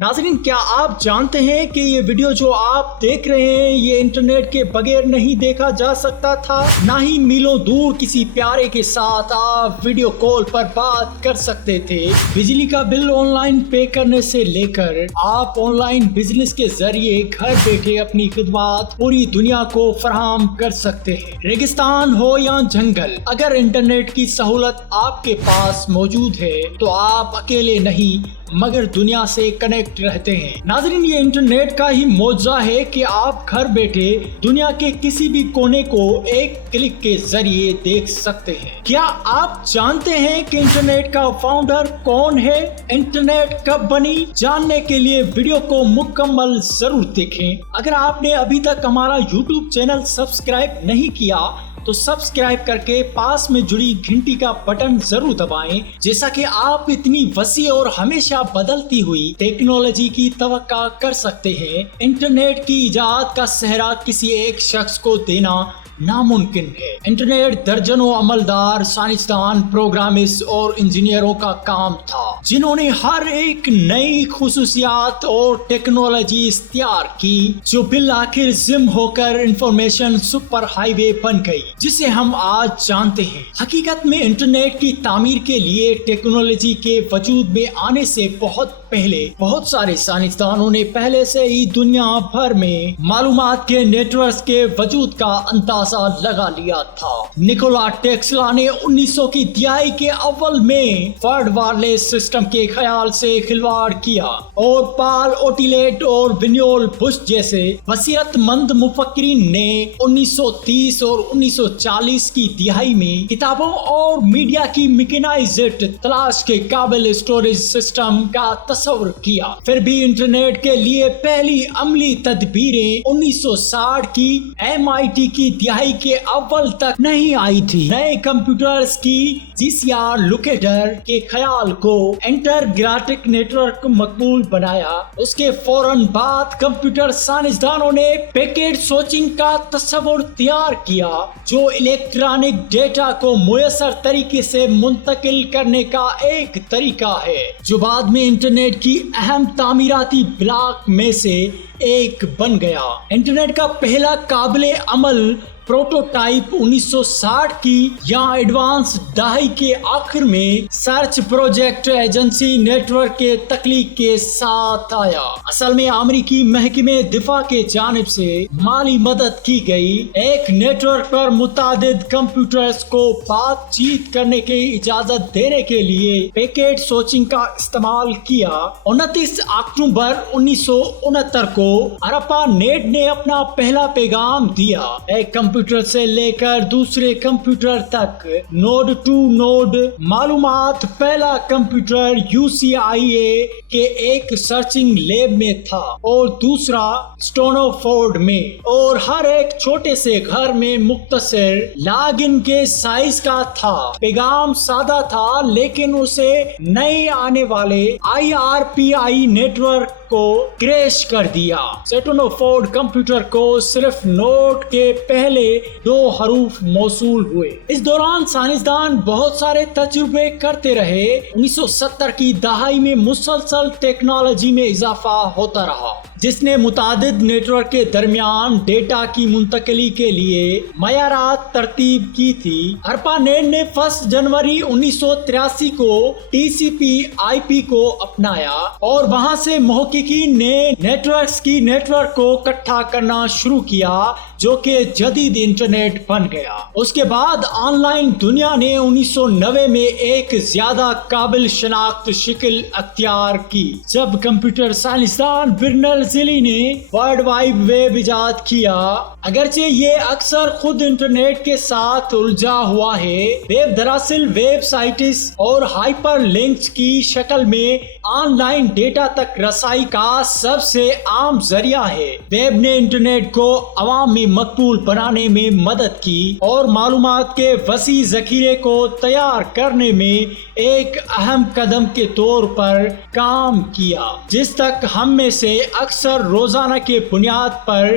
ناظرین، کیا آپ جانتے ہیں کہ یہ ویڈیو جو آپ دیکھ رہے ہیں یہ انٹرنیٹ کے بغیر نہیں دیکھا جا سکتا تھا؟ نہ ہی میلوں دور کسی پیارے کے ساتھ آپ ویڈیو کال پر بات کر سکتے تھے۔ بجلی کا بل آن لائن پے کرنے سے لے کر آپ آن لائن بزنس کے ذریعے گھر بیٹھے اپنی خدمات پوری دنیا کو فراہم کر سکتے ہیں۔ ریگستان ہو یا جنگل، اگر انٹرنیٹ کی سہولت آپ کے پاس موجود ہے تو آپ اکیلے نہیں مگر دنیا سے کنیکٹ رہتے ہیں۔ ناظرین، یہ انٹرنیٹ کا ہی معجزہ ہے کہ آپ گھر بیٹھے دنیا کے کسی بھی کونے کو ایک کلک کے ذریعے دیکھ سکتے ہیں۔ کیا آپ جانتے ہیں کہ انٹرنیٹ کا فاؤنڈر کون ہے؟ انٹرنیٹ کب بنی؟ جاننے کے لیے ویڈیو کو مکمل ضرور دیکھیں۔ اگر آپ نے ابھی تک ہمارا یوٹیوب چینل سبسکرائب نہیں کیا تو سبسکرائب کر کے پاس میں جڑی گھنٹی کا بٹن ضرور دبائیں، جیسا کہ آپ اتنی وسیع اور ہمیشہ بدلتی ہوئی ٹیکنالوجی کی توقع کر سکتے ہیں۔ انٹرنیٹ کی ایجاد کا سہرا کسی ایک شخص کو دینا ناممکن ہے۔ انٹرنیٹ درجنوں عملدار، سائنسدان، پروگرامرز اور انجینئروں کا کام تھا، جنہوں نے ہر ایک نئی خصوصیات اور ٹیکنالوجی اختیار کی جو بالآخر ضم ہو کر انفارمیشن سپر ہائی وے بن گئی، جسے ہم آج جانتے ہیں۔ حقیقت میں انٹرنیٹ کی تعمیر کے لیے ٹیکنالوجی کے وجود میں آنے سے بہت پہلے بہت سارے سائنسدانوں نے پہلے سے ہی دنیا بھر میں معلومات کے نیٹ ورک کے وجود کا اندازہ لگا لیا تھا۔ نکولا ٹیسلا نے 1900 کی دہائی کے اول میں ورڈ وائرلیس سسٹم کے خیال سے کھلواڑ کیا، اور پال اوٹیلیٹ اور ونیول بش جیسے بصیرت مند مفکرین نے 1930 اور 1940 کی دہائی میں کتابوں اور میڈیا کی میکینائزڈ تلاش کے قابل اسٹوریج سسٹم کا تصور کیا۔ پھر بھی انٹرنیٹ کے لیے پہلی عملی تدبیریں 1960 کی MIT کی دہائی کے اول تک نہیں آئی تھی۔ نئے کمپیوٹرز کی GCR لوکیٹر کے خیال کو انٹرگریٹک نیٹورک مقبول بنایا۔ اس کے فوراً بعد کمپیوٹر سائنسدانوں نے پیکٹ سوئچنگ کا تصور تیار کیا، جو الیکٹرانک ڈیٹا کو مؤثر طریقے سے منتقل کرنے کا ایک طریقہ ہے، جو بعد میں انٹرنیٹ کی اہم تعمیراتی بلاک میں سے ایک بن گیا۔ انٹرنیٹ کا پہلا قابل عمل پروٹوٹائپ 1960 کی یا ایڈوانس دہائی کے آخر میں search project agency network کے تخلیق کے ساتھ آیا۔ اصل میں امریکی محکمہ دفاع کے جانب سے مالی مدد کی گئی ایک نیٹ ورک پر متعدد کمپیوٹرز کو بات چیت کرنے کی اجازت دینے کے لیے پیکٹ سوئچنگ کا استعمال کیا۔ 29 اکتوبر 1969 کو ارپا نیٹ نے اپنا پہلا پیغام دیا۔ ایک کمپیوٹر سے لے کر دوسرے کمپیوٹر تک نوڈ ٹو نوڈ معلومات۔ پہلا کمپیوٹر UCIA کے ایک سرچنگ لیب میں تھا اور دوسرا اسٹونوفورڈ میں، اور ہر ایک چھوٹے سے گھر میں مختصر لاگ ان کے سائز کا تھا۔ پیغام سادہ تھا لیکن اسے نئے آنے والے IRPI نیٹ ورک کو کریش کر دیا۔ اسٹونوفورڈ کمپیوٹر کو صرف نوٹ کے پہلے 2 حروف موصول ہوئے۔ اس دوران سائنسدان بہت سارے تجربے کرتے رہے۔ 1970 کی دہائی میں مسلسل ٹیکنالوجی میں اضافہ ہوتا رہا، جس نے متعدد نیٹ ورک کے درمیان ڈیٹا کی منتقلی کے لیے معیارات ترتیب کی تھی۔ ارپا نیٹ نے 1 جنوری 1983 کو TCP/IP کو اپنایا، اور وہاں سے محققین نے نیٹ ورک کو اکٹھا کرنا شروع کیا، جو کہ جدید انٹرنیٹ بن گیا۔ اس کے بعد آن لائن دنیا نے 1990 میں ایک زیادہ قابل شناخت شکل اختیار کی، جب کمپیوٹر سائنسدان برنر زیلی نے ورلڈ وائڈ ویب ایجاد کیا۔ اگرچہ یہ اکثر خود انٹرنیٹ کے ساتھ الجھا ہوا ہے، ویب دراصل ویب سائٹس اور ہائپر لنکس کی شکل میں آن لائن ڈیٹا تک رسائی کا سب سے عام ذریعہ ہے۔ ویب نے انٹرنیٹ کو عوام میں مقبول بنانے میں مدد کی اور معلومات کے وسیع ذخیرے کو تیار کرنے میں ایک اہم قدم کے طور پر کام کیا، جس تک ہم میں سے اکثر روزانہ کے بنیاد پر